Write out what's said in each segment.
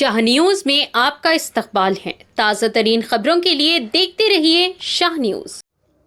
Shah news में आपका इस्तकबाल है। ताज़ा तरीन खबरों के लिए देखते रहिए शाह न्यूज।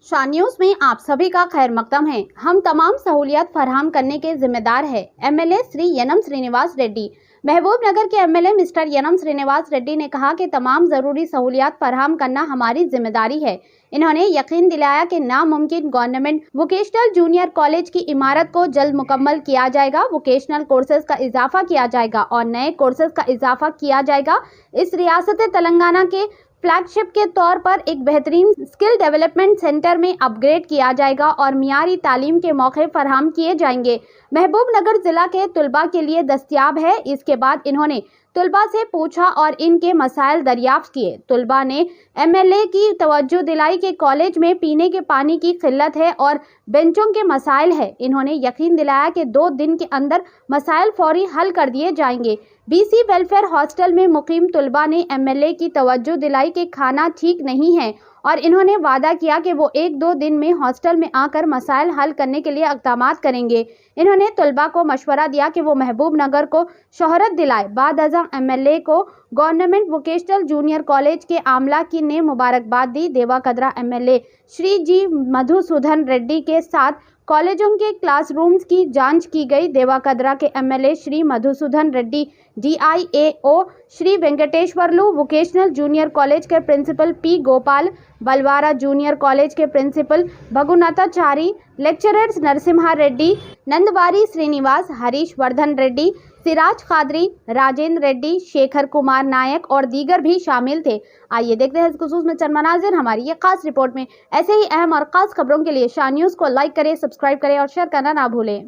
शाह न्यूज में आप सभी का खैर मकदम है। हम तमाम सहूलियत फराहम करने के जिम्मेदार है। एमएलए श्री यनम श्रीनिवास रेड्डी। महबूब नगर के एमएलए मिस्टर यनम श्रीनिवास रेड्डी ने कहा कि तमाम ज़रूरी सहूलियत फराहम करना हमारी जिम्मेदारी है। इन्होंने यकीन दिलाया कि नामुमकिन गवर्नमेंट वोकेशनल जूनियर कॉलेज की इमारत को जल्द मुकम्मल किया जाएगा। वोकेशनल कोर्सेज का इजाफा किया जाएगा और नए कोर्सेज का इजाफा किया जाएगा। इस रियासत तेलंगाना के फ्लैगशिप के तौर पर एक बेहतरीन स्किल डेवलपमेंट सेंटर में अपग्रेड किया जाएगा और मियारी तालीम के मौके फराहम किए जाएंगे। महबूब नगर जिला के तुलबा के लिए दस्तयाब है। इसके बाद इन्होंने तुलबा से पूछा और इनके मसाइल दरियाफ्त किए। तुलबा ने एमएलए की तवज्जो दिलाई कि कॉलेज में पीने के पानी की किल्लत है और बेंचों के मसाइल है। इन्होंने यकीन दिलाया कि 2 दिन के अंदर मसाइल फौरी हल कर दिए जाएंगे। बीसी वेलफेयर हॉस्टल में मुकीम तुलबा ने एमएलए की तवज्जो दिलाई कि खाना ठीक नहीं है और इन्होंने वादा किया कि वो 1-2 दिन में हॉस्टल में आकर मसाइल हल करने के लिए इक़दामात करेंगे। इन्होंने तुलबा को मशवरा दिया कि वो महबूब नगर को शोहरत दिलाए। बाद अज़ां एमएलए को गवर्नमेंट वोकेशनल जूनियर कॉलेज के आमला की ने मुबारकबाद दी। देवाकद्रा एमएलए श्री जी मधुसूदन रेड्डी के साथ कॉलेजों के क्लासरूम्स की जांच की गई। देवाकद्रा के MLA Shri Madhusudan Reddy, DIAO Shri Venkateshwarlu, vocational junior college के principal P Gopal, Balwara junior college के प्रिंसिपल भगुनाथाचारी, लेक्चरर्स नरसिम्हा रेड्डी, नंदवारी श्रीनिवास, हरीश वर्धन रेड्डी, सिराज खादरी, राजेंद्र रेड्डी, शेखर कुमार नायक और दीगर भी शामिल थे। आइए देखते हैं इस खुसूस में चंद मनाजिर हमारी ये खास रिपोर्ट में। ऐसे ही अहम और खास खबरों के लिए शाह न्यूज़ को लाइक करें, सब्सक्राइब करें और शेयर करना ना भूलें।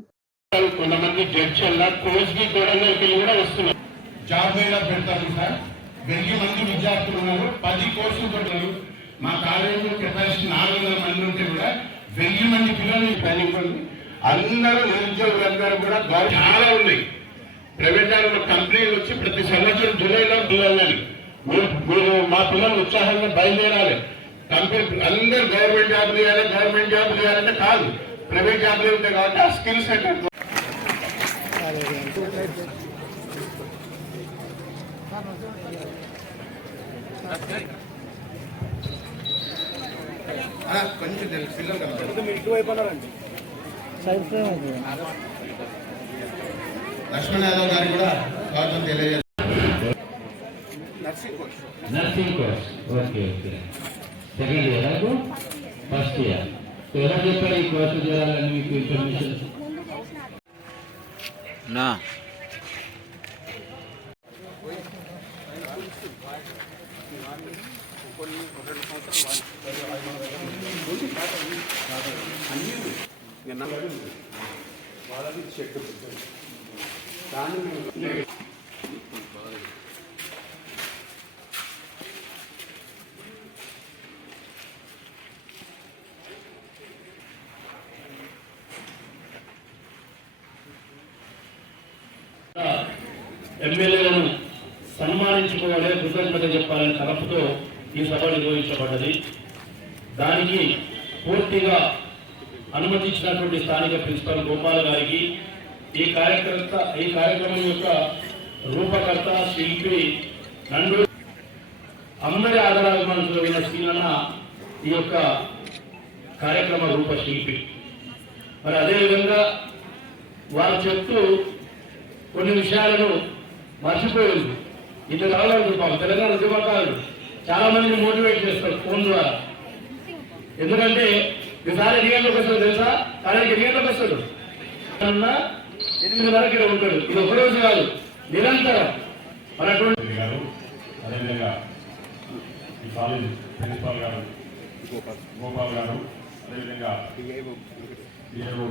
ప్రైవేట్ కంపెనీలు వచ్చి ప్రతి సంవత్సరం జూలైలో పిల్లలని మీరు మా పిల్లలు ఉత్సాహంగా బయలుదేరాలి. కంపెనీ అందరూ గవర్నమెంట్ జాబ్లు ఇవ్వాలంటే కాదు, ప్రైవేట్ జాబ్లు ఉంటాయి కాబట్టి ఆ స్కిల్ సెట్ కొంచెం పిల్లలు ఇటువైపోయినారండి. లక్ష్మణ్ యాదవ్ గారు కూడా స్వాగతం తెలియజేస్తారు. Nursing course okay second year first year ఎలా చెప్పారు ఈ కోర్సు చేయాలని మీకు ఇన్ఫర్మేషన్ నా ఎమ్మెల్యేలను సన్మానించుకోవాలి, కృతజ్ఞత చెప్పాలని తలపుతో ఈ సభ నిర్వహించబడ్డది. దానికి పూర్తిగా అనుమతించినటువంటి స్థానిక ప్రిన్సిపల్ గోపాల్ గారికి, ఈ కార్యక్రమం యొక్క రూపకర్త శిల్పి నండు అందరి ఆదరాభిమానులైన శ్రీనన్న ఈ యొక్క కార్యక్రమ రూప శిల్పి. మరి అదేవిధంగా వారు చెప్తూ కొన్ని విషయాలను మర్చిపోయింది. ఇద్దరు రావాలి తెలంగాణ ఉద్యమకారులు చాలా మందిని మోటివేట్ చేస్తారు ఫోన్ ద్వారా. ఎందుకంటే ఈసారి ఎన్ని గంటలకు వస్తాడు తెలుసా? కాలేజీకి ఎన్ని గంటలకు వస్తాడు? 8 వరకు ఇక్కడ ఉంటాడు. ఇది ఒకరోజు కాదు, నిరంతరం. మన గారు అదేవిధంగా ఈ కాలేజ్ ప్రిన్సిపాల్ గారు గోపాల్ గారు, అదేవిధంగా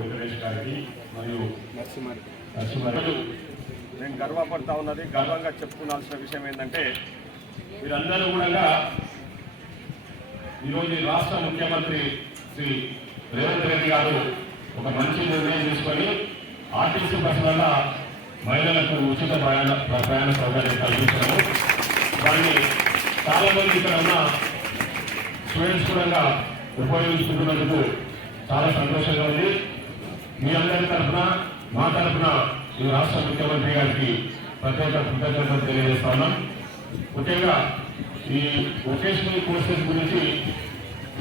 వెంకటేష్ గారికి మరియు నరసింహారెడ్డి నేను గర్వపడతా ఉన్నది, గర్వంగా చెప్పుకోవాల్సిన విషయం ఏంటంటే మీరందరూ కూడా ఈరోజు రాష్ట్ర ముఖ్యమంత్రి శ్రీ రేవంత్ రెడ్డి గారు ఒక మంచి నిర్ణయం తీసుకొని ఆర్టీసీ బస్సుల మహిళలకు ఉచిత ప్రయాణ సౌకర్యం కల్పించడము, దాన్ని చాలామంది ఇక్కడ ఉన్న స్టూడెంట్స్ కూడా ఉపయోగించుకుంటున్నందుకు చాలా సంతోషంగా ఉంది. మీ అందరి తరఫున, మా తరఫున ఈ రాష్ట్ర ముఖ్యమంత్రి గారికి ప్రత్యేక కృతజ్ఞతలు తెలియజేస్తా ఉన్నాం. ముఖ్యంగా ఈ వొకేషనల్ కోర్సెస్ గురించి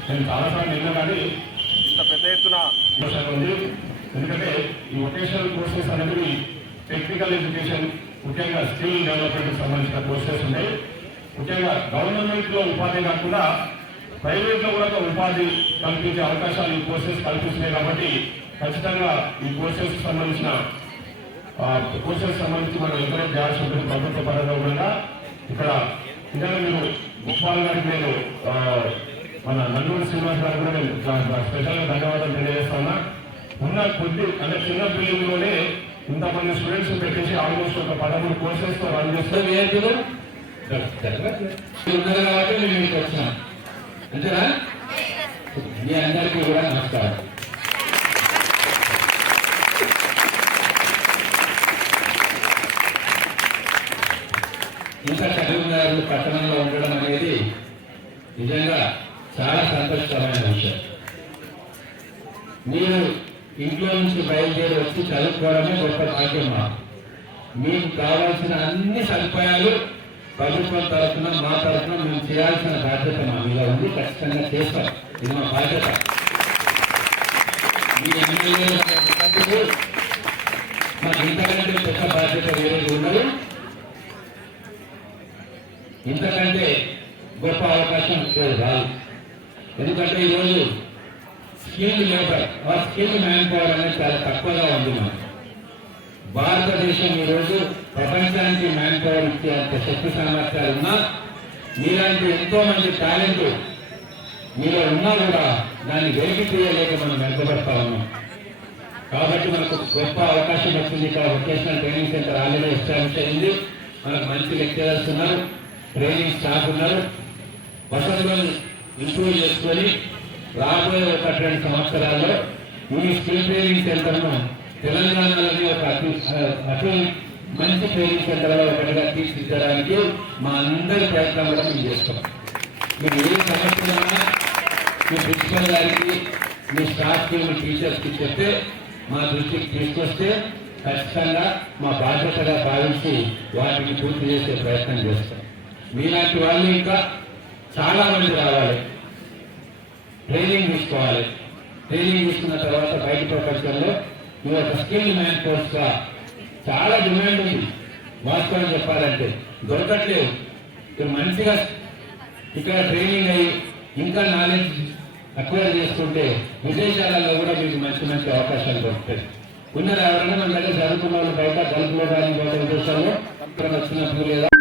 నేను చాలాసార్లు విన్నా కానీ ఇంత పెద్ద ఎత్తున అవసరం ఉంది. ఎందుకంటే ఈ వొకేషనల్ కోర్సెస్ అనేది టెక్నికల్ ఎడ్యుకేషన్, ముఖ్యంగా స్కిల్ డెవలప్మెంట్కి సంబంధించిన కోర్సెస్ ఉన్నాయి. ముఖ్యంగా గవర్నమెంట్లో ఉపాధి కాకుండా ప్రైవేట్లో కూడా ఉపాధి కల్పించే అవకాశాలు ఈ కోర్సెస్ కల్పిస్తున్నాయి. కాబట్టి ఖచ్చితంగా ఈ కోర్సెస్ సంబంధించి మనం ఎంకరేజ్ చేయాల్సి ఉంటుంది ప్రభుత్వ పరంగా కూడా. ఇక్కడ ఇంకా మీరు గోపాల్ గారికి నేను మన నల్లూరు శ్రీనివాస్ గారు కూడా నేను స్పెషల్గా ధన్యవాదాలు తెలియజేస్తా ఉన్నా. ఉన్న కొద్ది అంటే చిన్న బిల్డింగ్లోనే ఇంతమంది స్టూడెంట్స్ పెట్టేసి ఆల్మోస్ట్ ఒక 13 కోర్సెస్తో రన్ చేస్తారు. ఉన్నారు కాబట్టి మేము ఇక్కడికి వచ్చినాం అంతేనా? మీ అందరికీ కూడా నమస్కారం. ఇంకా కరీంనగర్ పట్టణంలో ఉండడం అనేది నిజంగా చాలా సంతోషకరమైన విషయం. మీరు ఇంట్లో నుంచి బయలుదేరి వచ్చి చదువుకోవడమే గొప్ప భాగ్యం. మీకు కావాల్సిన అన్ని సదుపాయాలు ప్రభుత్వం తరఫున మా తరఫున మేము చేయాల్సిన బాధ్యత మా మీద ఉంది. ఖచ్చితంగా చేస్తాం. ఇది మా బాధ్యత. మీ ఎమ్మెల్యేలు మాకు ఇంతకంటే పెద్ద బాధ్యత వేరే ఉండదు. ఇంతకంటే గొప్ప అవకాశం రాదు. ఎందుకంటే ఈరోజు skilled labour skilled man power అనేది చాలా తక్కువగా ఉంది. మనకు భారతదేశం ఈరోజు ప్రపంచానికి మ్యాన్ పవర్ ఇచ్చే అంత శక్తి సామర్థ్యాలు ఉన్నా, మీలాంటి ఎంతో మంది టాలెంట్ మీలో ఉన్నా కూడా దాన్ని వెలికి తీయలేక మనం వెనుకబడతా ఉన్నాం. కాబట్టి మనకు గొప్ప అవకాశం వచ్చింది. ఇక్కడ vocational training centre already establish అయింది. మనకు మంచి లెక్చరర్స్ ఉన్నారు, ట్రైనింగ్ స్టాఫ్ ఉన్నారు. వసతులను ఇంప్రూవ్ చేసుకొని రాబోయే 1-2 సంవత్సరాల్లో ఈ స్కిల్ ట్రైనింగ్ సెంటర్ను తెలంగాణలోని ఒక అతి మంచి ట్రైనింగ్ సెంటర్లో ఒకటిగా తీర్చిదిద్దడానికి మా అందరి ప్రయత్నం కూడా మేము చేస్తాం. మీరు ఏ సమస్యలైనా మీ ప్రిన్సిపల్ గారికి, మీ స్టాఫ్కి, మీ టీచర్స్కి చెప్తే మా దృష్టికి తీసుకొస్తే ఖచ్చితంగా మా బాధ్యతగా భావించి వాటిని పూర్తి చేసే ప్రయత్నం చేస్తాం. మీలాంటి వాళ్ళు ఇంకా చాలా మంది రావాలి, ట్రైనింగ్ తీసుకోవాలి. ట్రైనింగ్ తీసుకున్న తర్వాత బయట ప్రపంచంలో మీరు ఒక స్కిల్ మ్యాన్ ఫోర్స్గా చాలా డిమాండ్ ఉంది. వాస్తవం చెప్పాలంటే దొరకట్లేదు. మీరు మంచిగా ఇక్కడ ట్రైనింగ్ అయ్యి ఇంకా నాలెడ్జ్ అక్వైర్ చేసుకుంటే విదేశాలలో కూడా మీకు మంచి మంచి అవకాశాలు దొరుకుతాయి. ఉన్న ఎవరైనా మన దగ్గర చదువుకున్న వాళ్ళు బయట గల్ఫ్లో కానీ బయట విదేశాల్లో ఇక్కడ వచ్చినప్పుడు లేదా